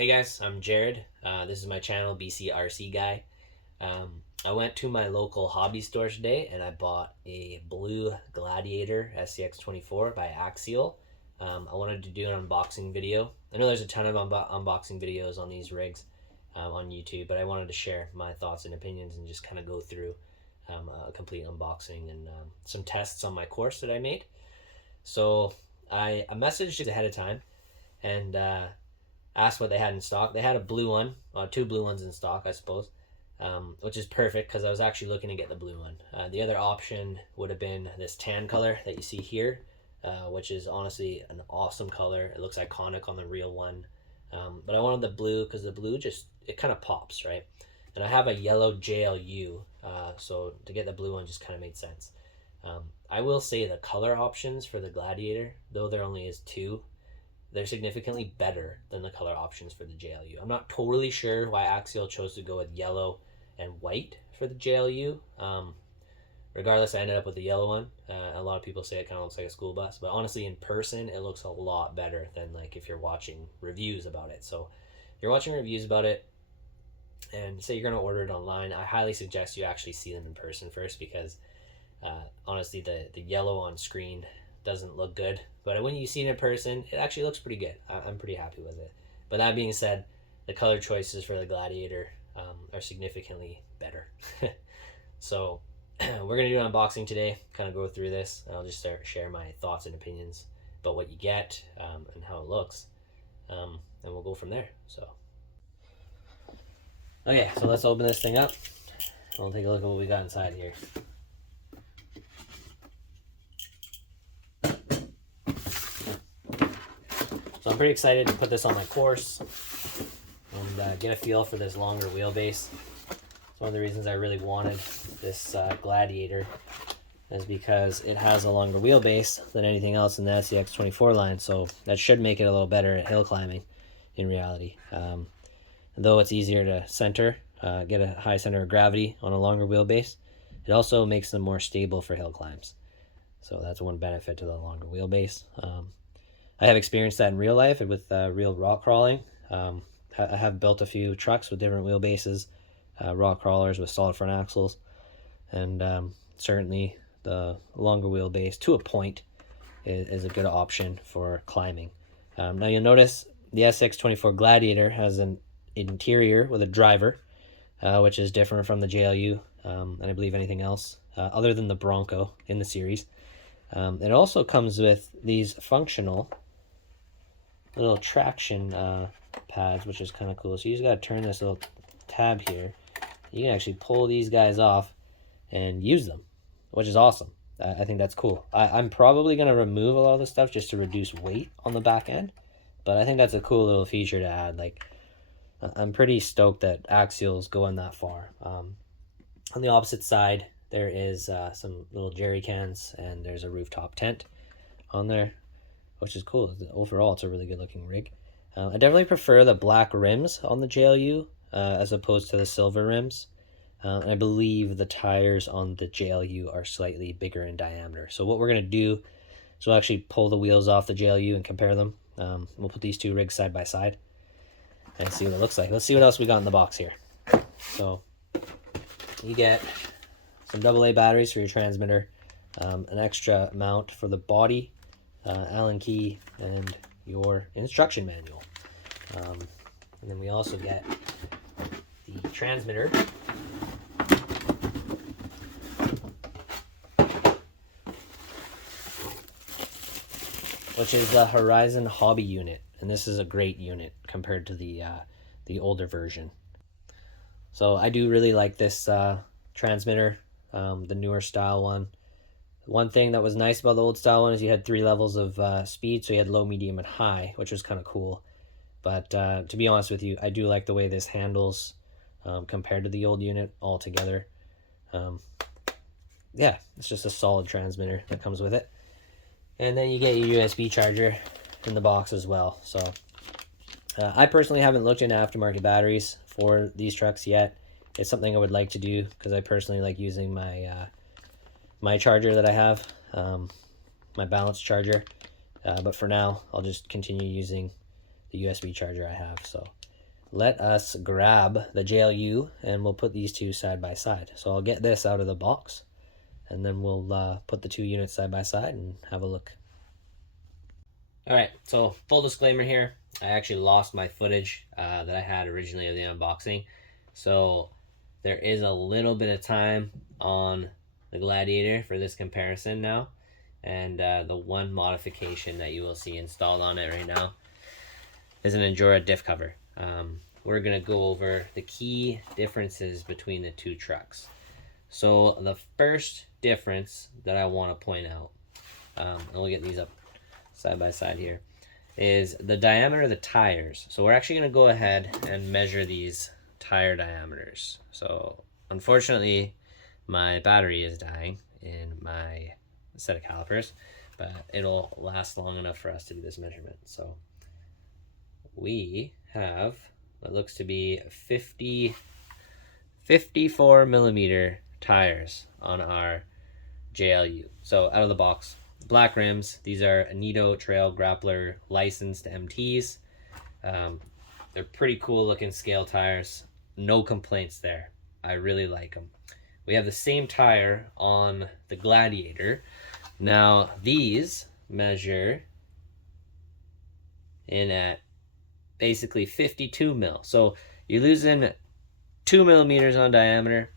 Hey guys, I'm Jared. This is my channel, BCRC Guy. I went to my local hobby store today and I bought a blue Gladiator SCX24 by Axial. I wanted to do an unboxing video. I know there's a ton of unboxing videos on these rigs on YouTube, but I wanted to share my thoughts and opinions and just kind of go through a complete unboxing and some tests on my course that I made. So I messaged ahead of time and asked what they had in stock. They had a blue one, two blue ones in stock, I suppose, which is perfect because I was actually looking to get the blue one. The other option would have been this tan color that you see here, which is honestly an awesome color. It looks iconic on the real one, but I wanted the blue because the blue it kind of pops, right? And I have a yellow JLU, so to get the blue one just kind of made sense. I will say the color options for the Gladiator, though there only is two, they're significantly better than the color options for the JLU. I'm not totally sure why Axial chose to go with yellow and white for the JLU. Regardless, I ended up with the yellow one. A lot of people say it kind of looks like a school bus, but honestly, in person, it looks a lot better than like if you're watching reviews about it. So if you're watching reviews about it and say you're going to order it online, I highly suggest you actually see them in person first because honestly, the yellow on screen doesn't look good, but when you see it in person, it actually looks pretty good. I'm pretty happy with it. But that being said, the color choices for the Gladiator are significantly better. So we're gonna do an unboxing today, kind of go through this. I'll just share my thoughts and opinions about what you get and how it looks, and we'll go from there. So okay, so let's open this thing up. We'll take a look at what we got inside here. So I'm pretty excited to put this on my course and get a feel for this longer wheelbase. It's one of the reasons I really wanted this Gladiator is because it has a longer wheelbase than anything else in the SCX24 line, so that should make it a little better at hill climbing in reality. Though it's easier to center, get a high center of gravity on a longer wheelbase, it also makes them more stable for hill climbs. So that's one benefit to the longer wheelbase. I have experienced that in real life with real rock crawling. I have built a few trucks with different wheelbases, rock crawlers with solid front axles, and certainly the longer wheelbase to a point is a good option for climbing. Now you'll notice the SX24 Gladiator has an interior with a driver, which is different from the JLU and I believe anything else other than the Bronco in the series. It also comes with these functional little traction pads, which is kind of cool. So you just got to turn this little tab here. You can actually pull these guys off and use them, which is awesome. I think that's cool. I'm probably going to remove a lot of this stuff just to reduce weight on the back end, but I think that's a cool little feature to add. Like, I'm pretty stoked that Axial's going that far. On the opposite side, there is some little jerry cans, and there's a rooftop tent on there, which is cool. Overall, it's a really good looking rig. I definitely prefer the black rims on the JLU as opposed to the silver rims. And I believe the tires on the JLU are slightly bigger in diameter. So what we're going to do is we'll actually pull the wheels off the JLU and compare them. We'll put these two rigs side by side and see what it looks like. Let's see what else we got in the box here. So you get some AA batteries for your transmitter, an extra mount for the body, Allen key, and your instruction manual. And then we also get the transmitter, which is the Horizon Hobby unit, and this is a great unit compared to the older version. So I do really like this transmitter, the newer style one. One thing that was nice about the old style one is you had 3 levels of speed, so you had low, medium, and high, which was kind of cool. But to be honest with you, I do like the way this handles compared to the old unit altogether. Yeah, it's just a solid transmitter that comes with it. And then you get your USB charger in the box as well. So I personally haven't looked into aftermarket batteries for these trucks yet. It's something I would like to do because I personally like using my charger that I have, my balance charger. But for now, I'll just continue using the USB charger I have. So let us grab the JLU and we'll put these two side by side. So I'll get this out of the box and then we'll put the two units side by side and have a look. All right, so full disclaimer here, I actually lost my footage that I had originally of the unboxing. So there is a little bit of time on the Gladiator for this comparison now. And the one modification that you will see installed on it right now is an Endura diff cover. We're going to go over the key differences between the two trucks. So the first difference that I want to point out, and we'll get these up side by side here, is the diameter of the tires. So we're actually going to go ahead and measure these tire diameters. So unfortunately, my battery is dying in my set of calipers, but it'll last long enough for us to do this measurement. So we have what looks to be 54 millimeter tires on our JLU. So out of the box, black rims. These are Anito Trail Grappler licensed MTs. They're pretty cool looking scale tires. No complaints there. I really like them. We have the same tire on the Gladiator. Now these measure in at basically 52 mil. So you're losing 2 millimeters on diameter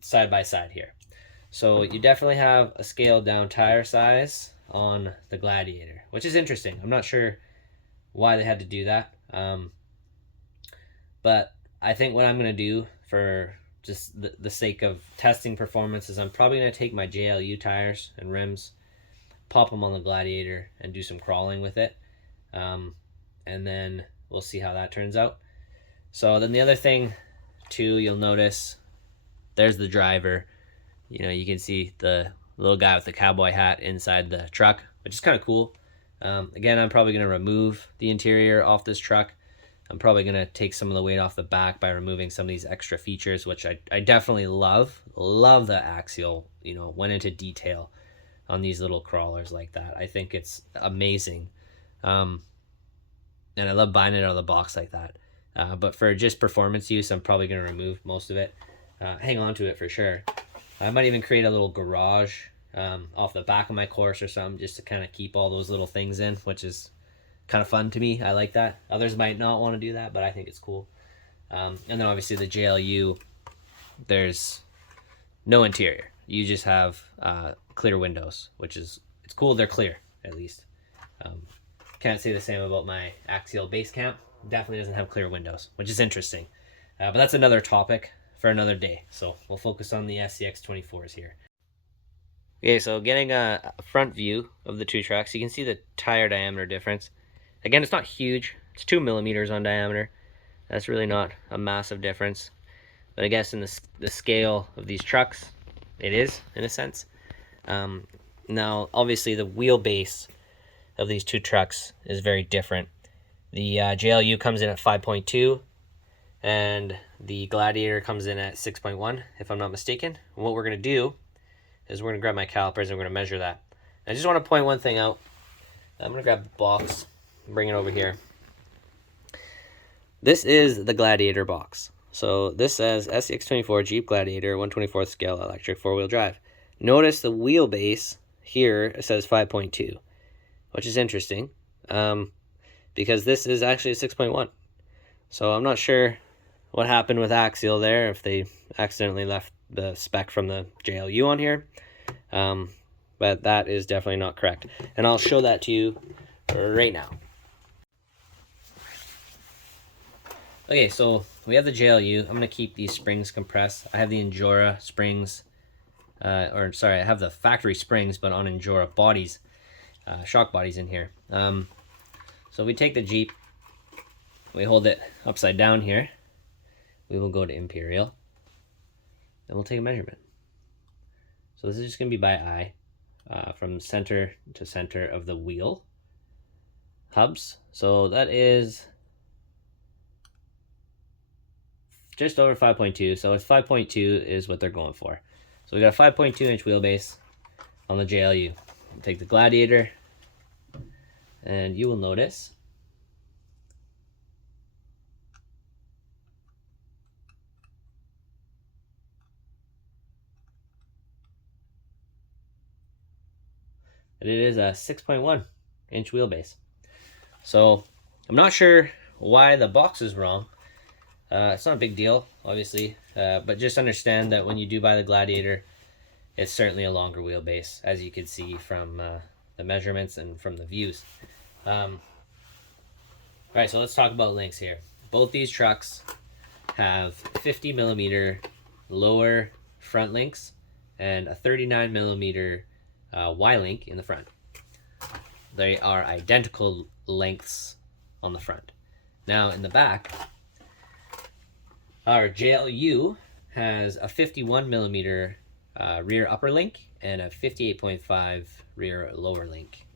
side by side here. So you definitely have a scaled down tire size on the Gladiator, which is interesting. I'm not sure why they had to do that. But I think what I'm going to do for just the sake of testing performance is I'm probably going to take my JLU tires and rims, pop them on the Gladiator, and do some crawling with it. And then we'll see how that turns out. So then the other thing too, you'll notice there's the driver. You know, you can see the little guy with the cowboy hat inside the truck, which is kind of cool. Again, I'm probably going to remove the interior off this truck. I'm probably going to take some of the weight off the back by removing some of these extra features, which I definitely love. Love the Axial, you know, went into detail on these little crawlers like that. I think it's amazing. And I love buying it out of the box like that. But for just performance use, I'm probably going to remove most of it. Hang on to it for sure. I might even create a little garage off the back of my course or something just to kind of keep all those little things in, which is kind of fun to me. I like that. Others might not want to do that, but I think it's cool. And then obviously the JLU, there's no interior. You just have clear windows, which is, it's cool. They're clear, at least. Can't say the same about my Axial base camp. Definitely doesn't have clear windows, which is interesting. But that's another topic for another day. So we'll focus on the SCX24s here. Okay, so getting a front view of the two trucks, you can see the tire diameter difference. Again, it's not huge. It's 2 millimeters on diameter. That's really not a massive difference. But I guess in the scale of these trucks, it is, in a sense. Now, obviously, the wheelbase of these two trucks is very different. The JLU comes in at 5.2, and the Gladiator comes in at 6.1, if I'm not mistaken. And what we're going to do is we're going to grab my calipers and we're going to measure that. I just want to point one thing out. I'm going to grab the box and bring it over here. This is the Gladiator box. So this says SCX24 Jeep Gladiator 1/24th scale electric 4-wheel drive. Notice the wheelbase here says 5.2, which is interesting because this is actually a 6.1. So I'm not sure what happened with Axial there, if they accidentally left the spec from the JLU on here. But that is definitely not correct. And I'll show that to you right now. Okay, so we have the JLU. I'm going to keep these springs compressed. I have the Endura springs, I have the factory springs, but on Endura bodies, shock bodies in here. So we take the Jeep, we hold it upside down here. We will go to Imperial, and we'll take a measurement. So this is just going to be by eye, from center to center of the wheel hubs. So that is just over 5.2. So it's 5.2 is what they're going for. So we got a 5.2 inch wheelbase on the JLU. We'll take the Gladiator, and you will notice and it is a 6.1 inch wheelbase. So I'm not sure why the box is wrong. It's not a big deal, obviously, but just understand that when you do buy the Gladiator, it's certainly a longer wheelbase, as you can see from the measurements and from the views. All right, so let's talk about links here. Both these trucks have 50 millimeter lower front links and a 39 millimeter Y-link in the front. They are identical lengths on the front. Now in the back, our JLU has a 51 millimeter rear upper link and a 58.5 rear lower link.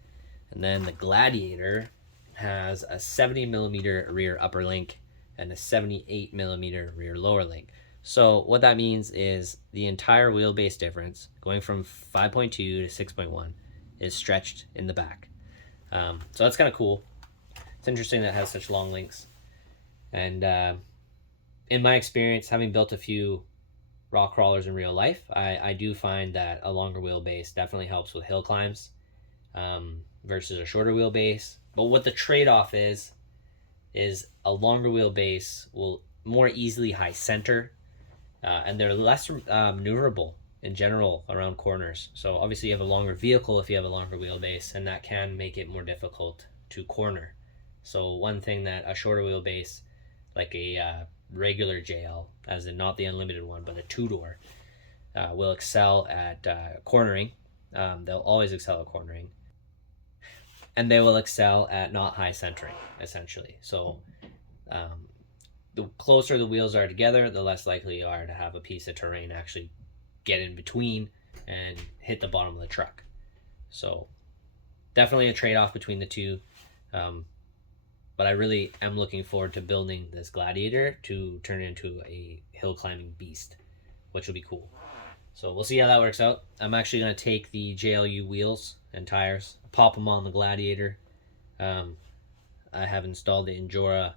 And then the Gladiator has a 70 millimeter rear upper link and a 78 millimeter rear lower link. So what that means is the entire wheelbase difference going from 5.2 to 6.1 is stretched in the back. So that's kind of cool. It's interesting that it has such long links. And in my experience, having built a few rock crawlers in real life, I do find that a longer wheelbase definitely helps with hill climbs versus a shorter wheelbase. But what the trade-off is a longer wheelbase will more easily high center, and they're less maneuverable in general around corners. So obviously you have a longer vehicle if you have a longer wheelbase, and that can make it more difficult to corner. So one thing that a shorter wheelbase, like a regular JL, as in not the unlimited one, but a two-door, will excel at cornering. They'll always excel at cornering. And they will excel at not high centering, essentially. So the closer the wheels are together, the less likely you are to have a piece of terrain actually get in between and hit the bottom of the truck. So definitely a trade-off between the two. But I really am looking forward to building this Gladiator to turn it into a hill climbing beast, which will be cool. So we'll see how that works out. I'm actually going to take the JLU wheels and tires, pop them on the Gladiator. I have installed the Injora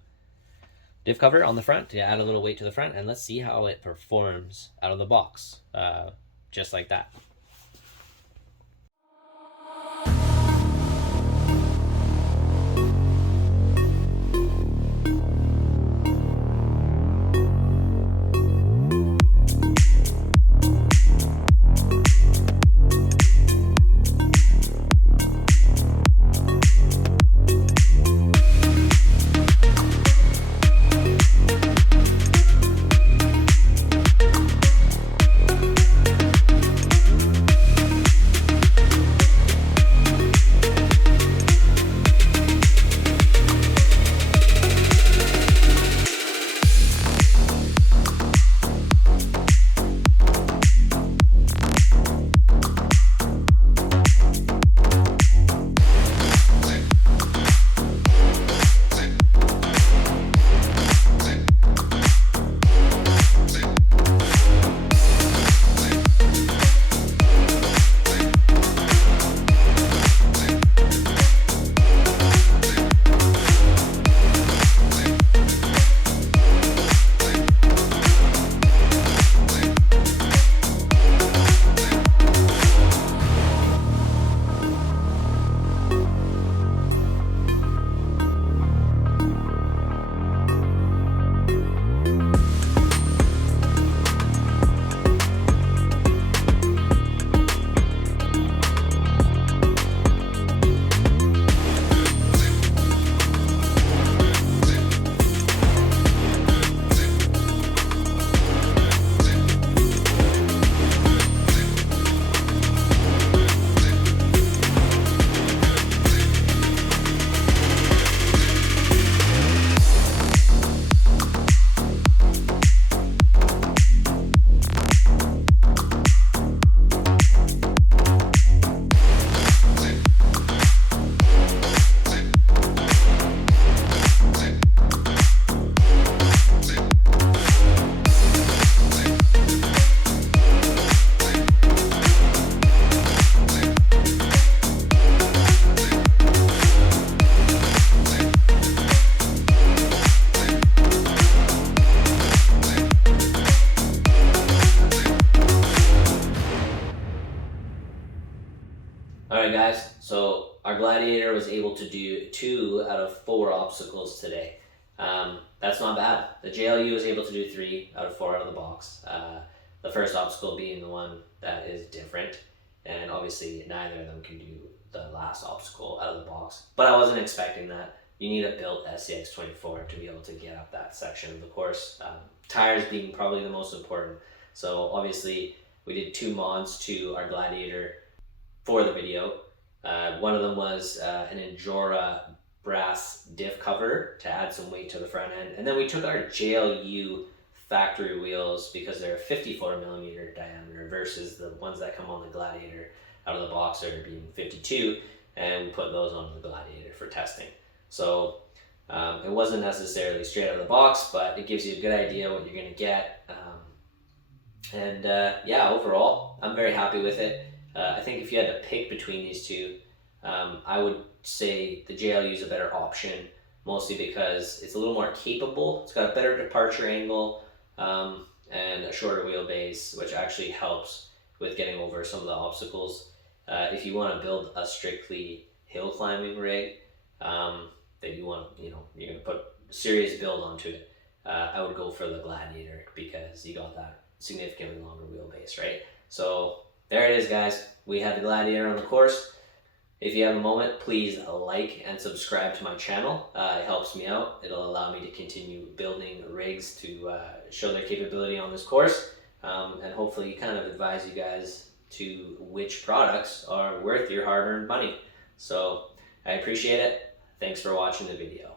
diff cover on the front to add a little weight to the front, and let's see how it performs out of the box, just like that. Alright guys, so our Gladiator was able to do 2 out of 4 obstacles today. That's not bad. The JLU was able to do 3 out of 4 out of the box. The first obstacle being the one that is different, and obviously neither of them can do the last obstacle out of the box. But I wasn't expecting that. You need a built SCX24 to be able to get up that section of the course. Tires being probably the most important. So obviously we did 2 mods to our Gladiator for the video. One of them was an Endura brass diff cover to add some weight to the front end. And then we took our JLU factory wheels because they're 54mm diameter versus the ones that come on the Gladiator out of the box are being 52, and we put those on the Gladiator for testing. So it wasn't necessarily straight out of the box, but it gives you a good idea what you're going to get. Yeah, overall, I'm very happy with it. I think if you had to pick between these two, I would say the JLU is a better option, mostly because it's a little more capable. It's got a better departure angle and a shorter wheelbase, which actually helps with getting over some of the obstacles. If you want to build a strictly hill climbing rig that you want, you're going to put serious build onto it, I would go for the Gladiator because you got that significantly longer wheelbase, right? So there it is, guys. We had the Gladiator on the course. If you have a moment, please like and subscribe to my channel. It helps me out. It'll allow me to continue building rigs to show their capability on this course, and hopefully kind of advise you guys to which products are worth your hard-earned money. So I appreciate it. Thanks for watching the video.